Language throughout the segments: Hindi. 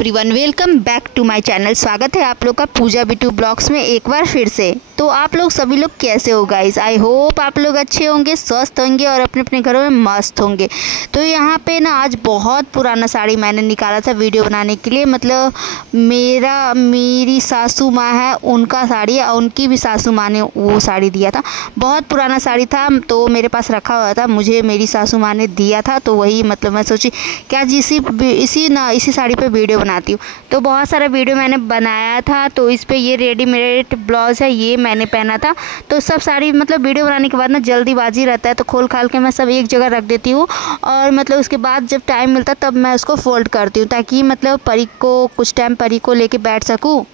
Everyone, welcome back to my channel. स्वागत है आप लोग का पूजा बिट्टू ब्लॉग्स में एक बार फिर से। तो आप लोग सभी लोग कैसे हो गाइस? आई होप आप लोग अच्छे होंगे, स्वस्थ होंगे और अपने अपने घरों में मस्त होंगे। तो यहाँ पे ना आज बहुत पुराना साड़ी मैंने निकाला था वीडियो बनाने के लिए। मतलब मेरी सासू माँ है, उनका साड़ी है और उनकी भी सासू माँ ने वो साड़ी दिया था। बहुत पुराना साड़ी था तो मेरे पास रखा हुआ था, मुझे मेरी सासू माँ ने दिया था। तो वही मतलब मैं सोची क्या जी इसी साड़ी पे वीडियो बनाती हूँ। तो बहुत सारा वीडियो मैंने बनाया था। तो इस पे ये रेडीमेड ब्लाउज़ है, ये मैंने पहना था। तो सब साड़ी मतलब वीडियो बनाने के बाद ना जल्दीबाजी रहता है तो खोल खाल के मैं सब एक जगह रख देती हूँ और मतलब उसके बाद जब टाइम मिलता तब मैं उसको फोल्ड करती हूँ ताकि मतलब कुछ टाइम परी को लेके बैठ सकूँ।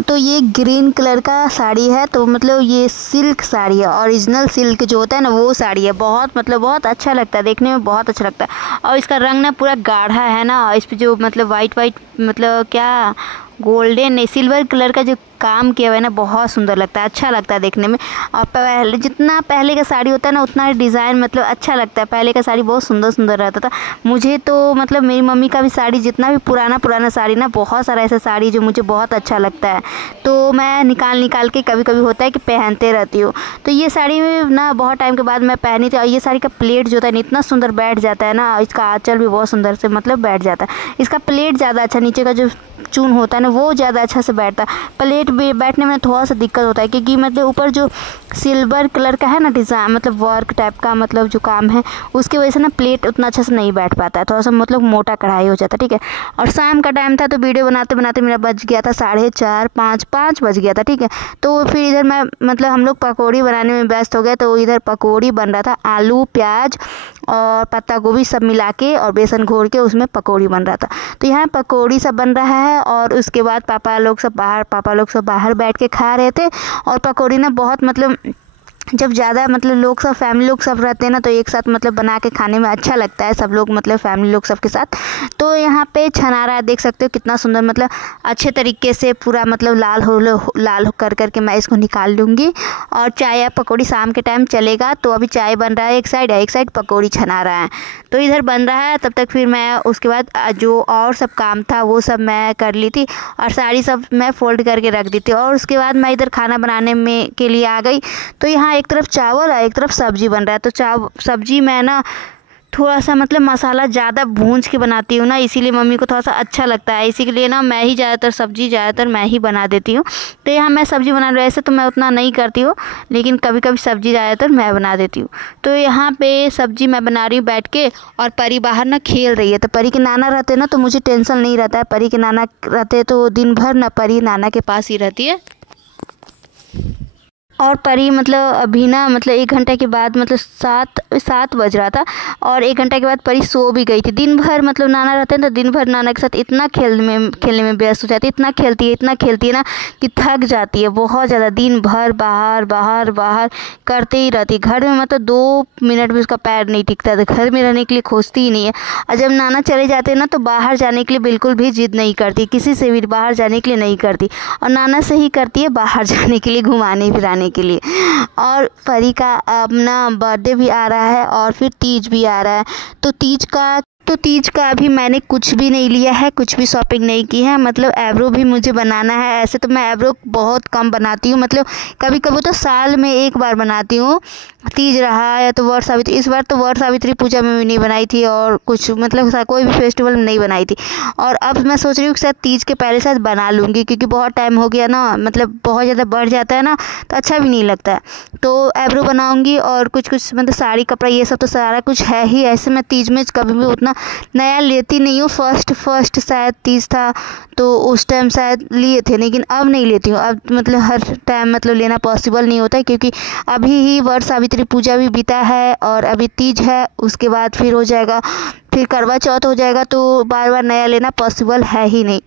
तो ये ग्रीन कलर का साड़ी है, तो मतलब ये सिल्क साड़ी है, ओरिजिनल सिल्क जो होता है ना वो साड़ी है। बहुत अच्छा लगता है, देखने में बहुत अच्छा लगता है। और इसका रंग ना पूरा गाढ़ा है ना, इस पे जो मतलब वाइट मतलब क्या गोल्डन नहीं सिल्वर कलर का जो काम किया हुआ है ना, बहुत सुंदर लगता है, अच्छा लगता है देखने में। और जितना पहले का साड़ी होता है ना उतना डिज़ाइन मतलब अच्छा लगता है। पहले का साड़ी बहुत सुंदर रहता था। मुझे तो मतलब मेरी मम्मी का भी साड़ी, जितना भी पुराना साड़ी ना, बहुत सारा ऐसा साड़ी जो मुझे बहुत अच्छा लगता है तो मैं निकाल के कभी कभी होता है कि पहनते रहती हूँ। तो ये साड़ी ना बहुत टाइम के बाद मैं पहनी थी और ये साड़ी का प्लेट जो होता है इतना सुंदर बैठ जाता है ना, इसका आंचल भी बहुत सुंदर से मतलब बैठ जाता है। इसका प्लेट ज़्यादा अच्छा, नीचे का जो चून होता है ना वो ज़्यादा अच्छा से बैठता है। प्लेट भी बैठने में थोड़ा सा दिक्कत होता है क्योंकि मतलब ऊपर जो सिल्वर कलर का है ना डिज़ाइन, मतलब वर्क टाइप का मतलब जो काम है उसकी वजह से ना प्लेट उतना अच्छा से नहीं बैठ पाता है, थोड़ा सा मतलब मोटा कढ़ाई हो जाता है। ठीक है। और शाम का टाइम था तो वीडियो बनाते बनाते मेरा बज गया था 4:30 5 बज गया था। ठीक है। तो फिर इधर मैं मतलब हम लोग पकौड़ी बनाने में व्यस्त हो गए। तो इधर पकौड़ी बन रहा था, आलू प्याज और पत्ता गोभी सब मिला के और बेसन घोल के उसमें पकौड़ी बन रहा था। तो यहाँ पकौड़ी सब बन रहा है और उसके बाद पापा लोग सब बाहर बैठ के खा रहे थे। और पकौड़ी ना बहुत मतलब जब ज़्यादा मतलब लोग सब फैमिली लोग सब रहते हैं ना तो एक साथ मतलब बना के खाने में अच्छा लगता है, सब लोग मतलब फैमिली लोग सब के साथ। तो यहाँ पे छना रहा है, देख सकते हो कितना सुंदर, मतलब अच्छे तरीके से पूरा मतलब लाल कर करके मैं इसको निकाल लूँगी। और चाय या पकौड़ी शाम के टाइम चलेगा। तो अभी चाय बन रहा है एक साइड पकौड़ी छना रहा है। तो इधर बन रहा है, तब तक फिर मैं उसके बाद जो और सब काम था वो सब मैं कर ली थी और साड़ी सब मैं फोल्ड करके रख दी थी। और उसके बाद मैं इधर खाना बनाने में के लिए आ गई। तो यहाँ एक तरफ चावल और एक तरफ सब्जी बन रहा है। तो सब्जी मैं ना थोड़ा सा मतलब मसाला ज़्यादा भूंज के बनाती हूँ ना, इसीलिए मम्मी को थोड़ा सा अच्छा लगता है, इसीलिए ना मैं ही ज़्यादातर मैं ही बना देती हूँ। तो यहाँ मैं सब्ज़ी बना रही हूँ, ऐसे तो मैं उतना नहीं करती हूँ लेकिन कभी कभी सब्ज़ी ज़्यादातर मैं बना देती हूँ। तो यहाँ पे सब्ज़ी मैं बना रही हूँ बैठ के और परी बाहर ना खेल रही है। तो परी के नाना रहते ना तो मुझे टेंशन नहीं रहता है, परी के नाना रहते तो दिन भर ना परी नाना के पास ही रहती है। और परी मतलब अभी ना मतलब 1 घंटे के बाद मतलब 7 बज रहा था और 1 घंटे के बाद परी सो भी गई थी। दिन भर मतलब नाना रहते हैं तो दिन भर नाना के साथ इतना खेलने में व्यस्त हो जाती है, इतना खेलती है ना कि थक जाती है बहुत ज़्यादा। दिन भर बाहर करते ही रहती है। घर में मतलब 2 मिनट भी उसका पैर नहीं टिकता, तो घर में रहने के लिए खोजती ही नहीं है। और जब नाना चले जाते हैं ना तो बाहर जाने के लिए बिल्कुल भी जिद नहीं करती, किसी से भी बाहर जाने के लिए नहीं करती। और नाना से ही करती है बाहर जाने के लिए, घुमाने फिराने के लिए। और परी का अपना बर्थडे भी आ रहा है और फिर तीज भी आ रहा है। तो तीज का अभी मैंने कुछ भी नहीं लिया है, कुछ भी शॉपिंग नहीं की है। मतलब आईब्रो भी मुझे बनाना है। ऐसे तो मैं आईब्रो बहुत कम बनाती हूँ, मतलब कभी कभी तो साल में 1 बार बनाती हूँ। तीज रहा या तो वट सावित्री, इस बार तो वट सावित्री पूजा में भी नहीं बनाई थी और कुछ मतलब कोई भी फेस्टिवल में नहीं बनाई थी। और अब मैं सोच रही हूँ कि शायद तीज के पहले शायद बना लूँगी क्योंकि बहुत टाइम हो गया ना, मतलब बहुत ज़्यादा बढ़ जाता है ना तो अच्छा भी नहीं लगता है। तो आईब्रो बनाऊँगी और कुछ मतलब साड़ी कपड़ा ये सब तो सारा कुछ है ही। ऐसे मैं तीज में कभी भी उतना नया लेती नहीं हूँ। फर्स्ट शायद तीज था तो उस टाइम शायद लिए थे लेकिन अब नहीं लेती हूँ। अब मतलब हर टाइम मतलब लेना पॉसिबल नहीं होता है क्योंकि अभी ही वट सावित्री पूजा भी बीता है और अभी तीज है, उसके बाद फिर हो जाएगा, फिर करवा चौथ हो जाएगा। तो बार बार नया लेना पॉसिबल है ही नहीं।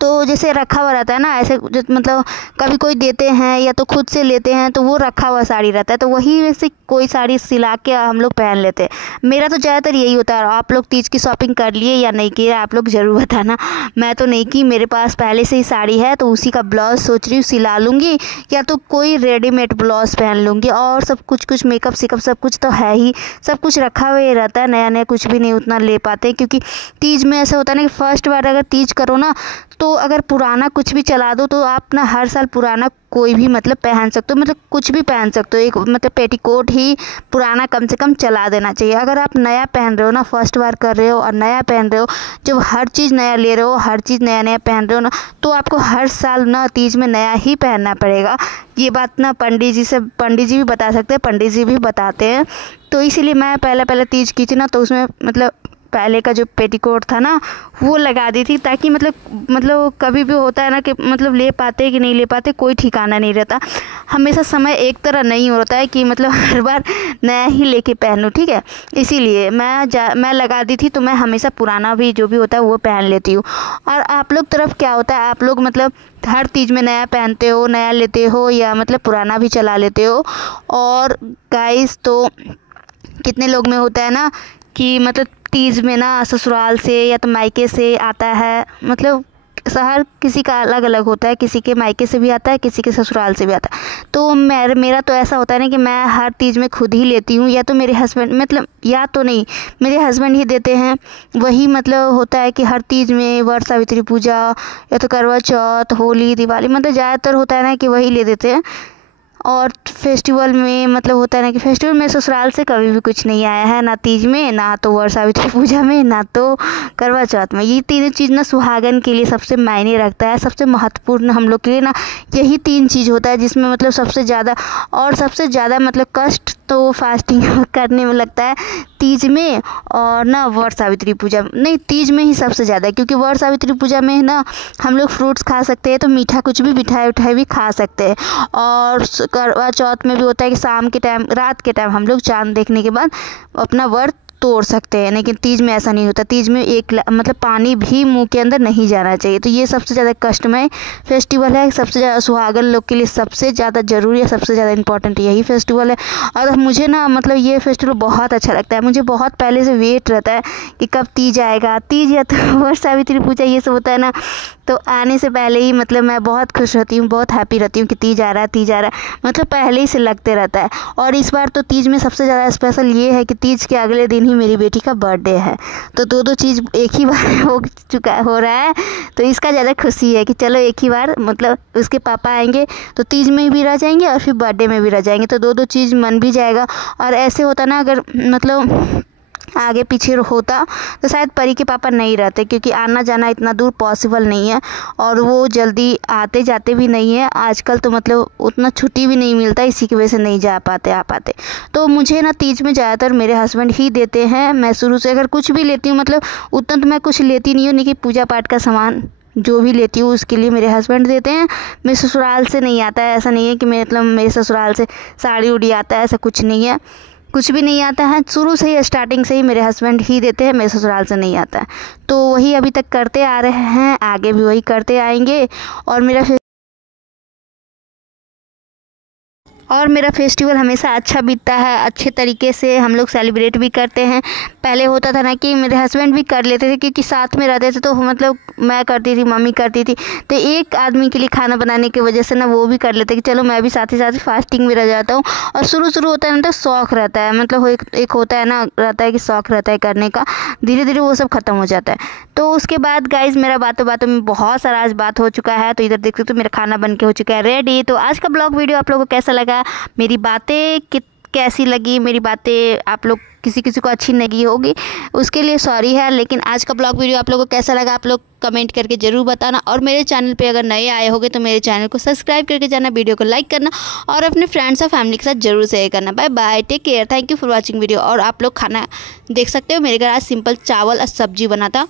तो जैसे रखा हुआ रहता है ना, ऐसे मतलब कभी कोई देते हैं या तो खुद से लेते हैं, तो वो रखा हुआ साड़ी रहता है, तो वही में से कोई साड़ी सिला के हम लोग पहन लेते हैं। मेरा तो ज़्यादातर यही होता है। आप लोग तीज की शॉपिंग कर लिए या नहीं किए, आप लोग ज़रूर बताना। मैं तो नहीं की, मेरे पास पहले से ही साड़ी है, तो उसी का ब्लाउज़ सोच रही हूँ सिला लूँगी, या तो कोई रेडीमेड ब्लाउज़ पहन लूँगी। और सब कुछ मेकअप सेकअप सब कुछ तो है ही, सब कुछ रखा हुआ ही रहता है। नया नया कुछ भी नहीं उतना ले पाते, क्योंकि तीज में ऐसा होता है ना कि फर्स्ट बार अगर तीज करो ना, तो अगर पुराना कुछ भी चला दो तो आप ना हर साल पुराना कोई भी मतलब पहन सकते हो, मतलब कुछ भी पहन सकते हो। एक मतलब पेटीकोट ही पुराना कम से कम चला देना चाहिए। अगर आप नया पहन रहे हो ना, फर्स्ट बार कर रहे हो और नया पहन रहे हो, जब हर चीज़ नया ले रहे हो, हर चीज़ नया नया पहन रहे हो ना, तो आपको हर साल ना तीज में नया ही पहनना पड़ेगा। ये बात ना पंडित जी भी बता सकते हैं, पंडित जी भी बताते हैं। तो इसीलिए मैं पहले तीज की थी ना, तो उसमें मतलब पहले का जो पेटीकोट था ना, वो लगा दी थी, ताकि मतलब कभी भी होता है ना कि मतलब ले पाते कि नहीं ले पाते, कोई ठिकाना नहीं रहता। हमेशा समय एक तरह नहीं होता है कि मतलब हर बार नया ही लेके पहन लूँ, ठीक है। इसीलिए मैं लगा दी थी, तो मैं हमेशा पुराना भी जो भी होता है वो पहन लेती हूँ। और आप लोग तरफ क्या होता है, आप लोग मतलब हर तीज में नया पहनते हो, नया लेते हो, या मतलब पुराना भी चला लेते हो? और गाइस, तो कितने लोग में होता है ना कि मतलब तीज में ना ससुराल से या तो मायके से आता है, मतलब हर किसी का अलग अलग होता है, किसी के मायके से भी आता है, किसी के ससुराल से भी आता है। तो मेरा तो ऐसा होता है ना कि मैं हर तीज में खुद ही लेती हूँ, या तो मेरे हस्बैंड मतलब या तो नहीं मेरे हस्बैंड ही देते हैं। वही मतलब होता है कि हर तीज में वट सावित्री पूजा या तो करवा चौथ, होली, दिवाली, मतलब ज़्यादातर होता है ना कि वही ले देते हैं। और फेस्टिवल में मतलब होता है ना कि फेस्टिवल में ससुराल से कभी भी कुछ नहीं आया है, ना तीज में, ना तो वट सावित्री पूजा में, ना तो करवा चौथ में। ये तीनों चीज़ ना सुहागन के लिए सबसे मायने रखता है, सबसे महत्वपूर्ण हम लोग के लिए ना यही 3 चीज़ होता है, जिसमें मतलब सबसे ज़्यादा मतलब कष्ट तो फास्टिंग करने में लगता है तीज में, और ना वट सावित्री पूजा नहीं, तीज में ही सबसे ज़्यादा, क्योंकि वट सावित्री पूजा में ना हम लोग फ्रूट्स खा सकते हैं, तो मीठा कुछ भी मिठाई उठाई भी खा सकते हैं। और करवा चौथ में भी होता है कि शाम के टाइम, रात के टाइम हम लोग चांद देखने के बाद अपना व्रत तोड़ सकते हैं, लेकिन तीज में ऐसा नहीं होता। तीज में मतलब पानी भी मुंह के अंदर नहीं जाना चाहिए। तो ये सबसे ज़्यादा कष्टमय फेस्टिवल है, सबसे ज़्यादा सुहागन लोग के लिए सबसे ज़्यादा ज़रूरी है, सबसे ज़्यादा इंपॉर्टेंट यही फेस्टिवल है। और मुझे ना मतलब ये फेस्टिवल बहुत अच्छा लगता है। मुझे बहुत पहले से वेट रहता है कि कब तीज आएगा, तीज या तो वट सावित्री पूजा ये सब होता है ना, तो आने से पहले ही मतलब मैं बहुत खुश रहती हूँ, बहुत हैप्पी रहती हूँ कि तीज आ रहा है, मतलब पहले ही से लगते रहता है। और इस बार तो तीज में सबसे ज़्यादा स्पेशल ये है कि तीज के अगले दिन ही मेरी बेटी का बर्थडे है, तो दो चीज़ एक ही बार हो रहा है। तो इसका ज़्यादा खुशी है कि चलो एक ही बार मतलब उसके पापा आएंगे तो तीज में भी रह जाएंगे और फिर बर्थडे में भी रह जाएंगे, तो दो चीज़ मन भी जाएगा। और ऐसे होता ना, अगर मतलब आगे पीछे होता तो शायद परी के पापा नहीं रहते, क्योंकि आना जाना इतना दूर पॉसिबल नहीं है, और वो जल्दी आते जाते भी नहीं है आजकल, तो मतलब उतना छुट्टी भी नहीं मिलता, इसी की वजह से नहीं जा पाते आ पाते। तो मुझे ना तीज में ज़्यादातर मेरे हस्बैंड ही देते हैं। मैं शुरू से अगर कुछ भी लेती हूँ, मतलब उतना तो मैं कुछ लेती नहीं हूँ, लेकिन पूजा पाठ का सामान जो भी लेती हूँ उसके लिए मेरे हस्बैंड देते हैं। मेरे ससुराल से नहीं आता है, ऐसा नहीं है कि मतलब मेरे ससुराल से साड़ी उड़ी आता है, ऐसा कुछ नहीं है, कुछ भी नहीं आता है। शुरू से ही स्टार्टिंग से ही मेरे हस्बैंड ही देते हैं, मेरे ससुराल से नहीं आता है। तो वही अभी तक करते आ रहे हैं, आगे भी वही करते आएंगे। और मेरा फेस्टिवल हमेशा अच्छा बीतता है, अच्छे तरीके से हम लोग सेलिब्रेट भी करते हैं। पहले होता था ना कि मेरे हस्बैंड भी कर लेते थे, क्योंकि साथ में रहते थे, तो मतलब मैं करती थी, मम्मी करती थी, तो एक आदमी के लिए खाना बनाने की वजह से ना वो भी कर लेते कि चलो मैं भी साथ ही साथ फास्टिंग में रह जाता हूँ। और शुरू होता है ना तो शौक़ रहता है, मतलब एक होता है ना, रहता है कि शौक़ रहता है करने का, धीरे धीरे वो सब ख़त्म हो जाता है। तो उसके बाद गाइज़ मेरा बातों में बहुत सारा आज बात हो चुका है। तो इधर देख सकते हो मेरा खाना बन के हो चुका है रेडी। तो आज का ब्लॉग वीडियो आप लोगों को कैसा लगा, मेरी बातें कैसी लगी, मेरी बातें आप लोग किसी को अच्छी लगी होगी उसके लिए सॉरी है। लेकिन आज का ब्लॉग वीडियो आप लोगों को कैसा लगा, आप लोग कमेंट करके ज़रूर बताना। और मेरे चैनल पे अगर नए आए होंगे तो मेरे चैनल को सब्सक्राइब करके जाना, वीडियो को लाइक करना और अपने फ्रेंड्स और फैमिली के साथ ज़रूर शेयर करना। Bye bye, take care, thank you for watching video. और आप लोग खाना देख सकते हो, मेरे घर आज सिंपल चावल और सब्जी बना था।